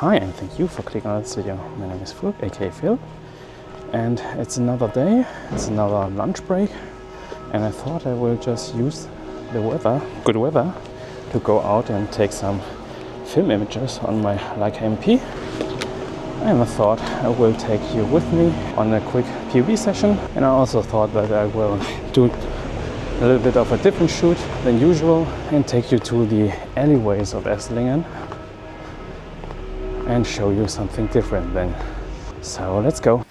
Hi, and thank you for clicking on this video. My name is Phil, aka Phil, and it's another day, it's another lunch break, and I thought I will just use the weather, good weather, to go out and take some film images on my Leica MP. And I thought I will take you with me on a quick POV session, and I also thought that I will do a little bit of a different shoot than usual and take you to the alleyways of Esslingen and show you something different then. So let's go.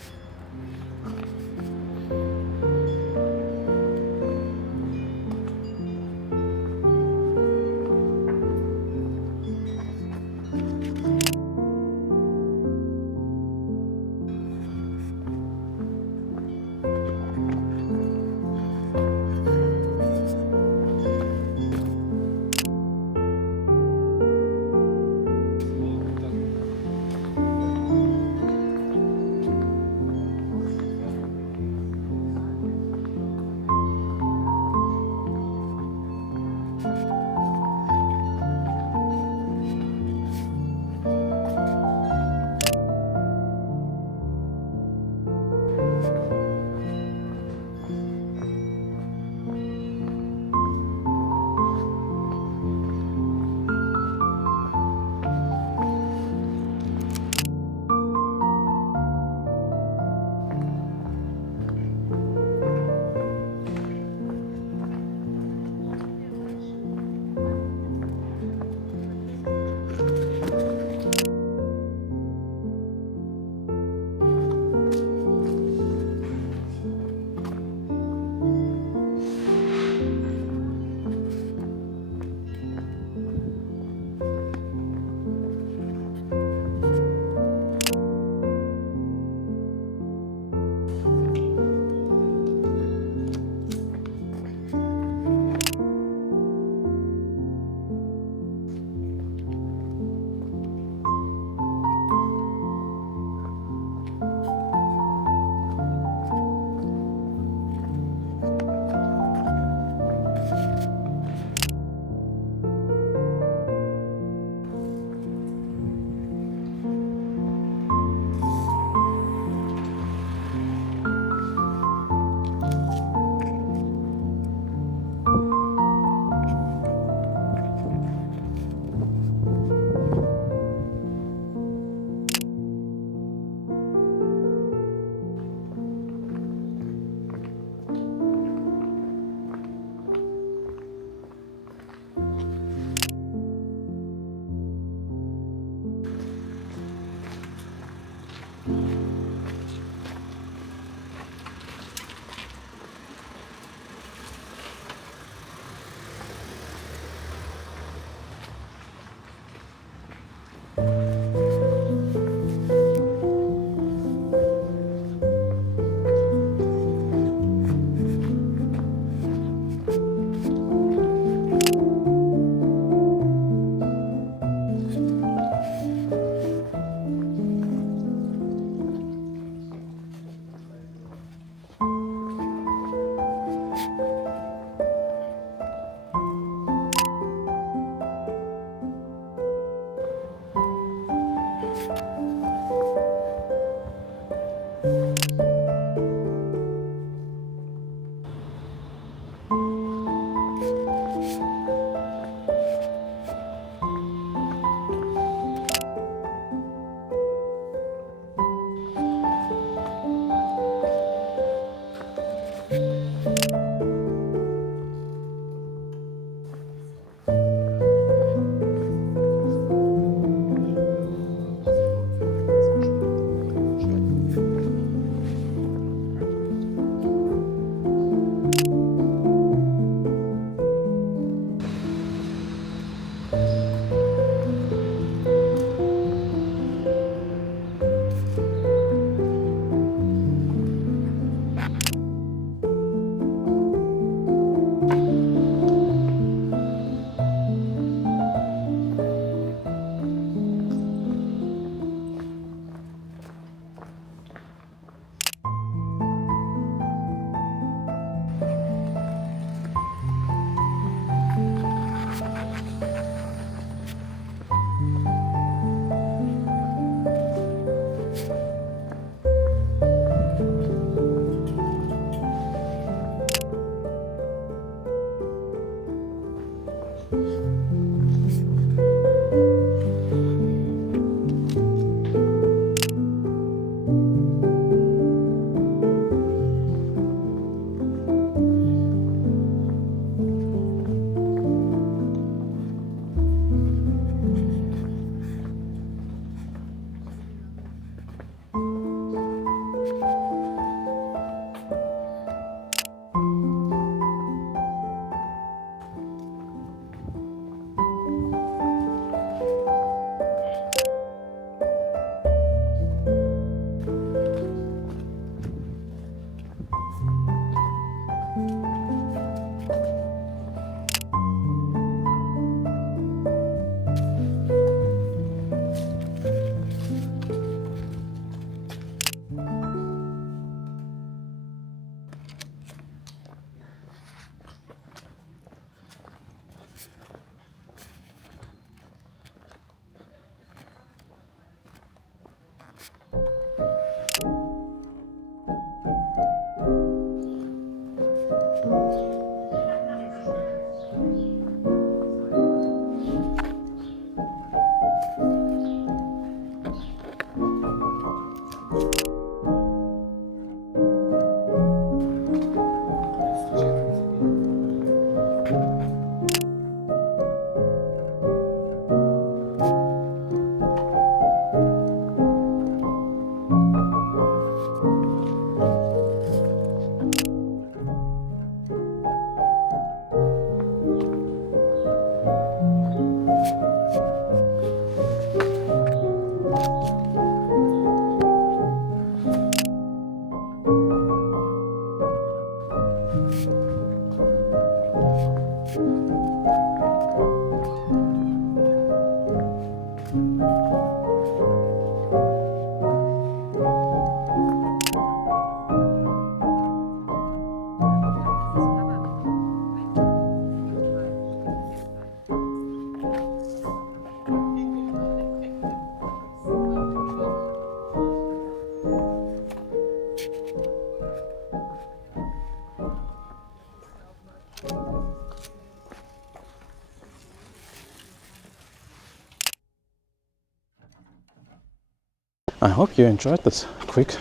I hope you enjoyed this quick,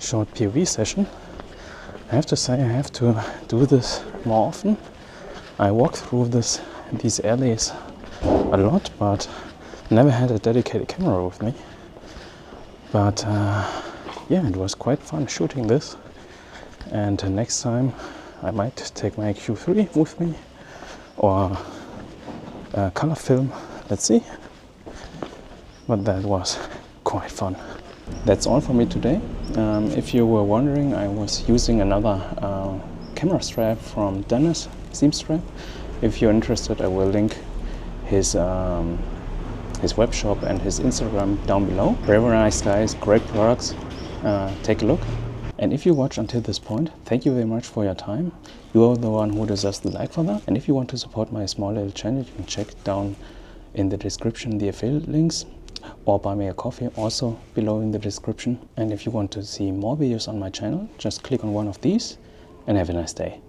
short POV session. I have to say I have to do this more often. I walk through these alleys a lot, but never had a dedicated camera with me. But yeah, it was quite fun shooting this. And next time I might take my Q3 with me, or color film, let's see. But that was quite fun. That's all for me today. If you were wondering, I was using another camera strap from Dennis, Seam Strap. If you're interested, I will link his web shop and his Instagram down below. Very nice guys, great products. Take a look. And if you watch until this point, thank you very much for your time. You are the one who deserves the like for that. And if you want to support my small little channel, you can check down in the description the affiliate links, or buy me a coffee also below in the description. And if you want to see more videos on my channel, just click on one of these and have a nice day.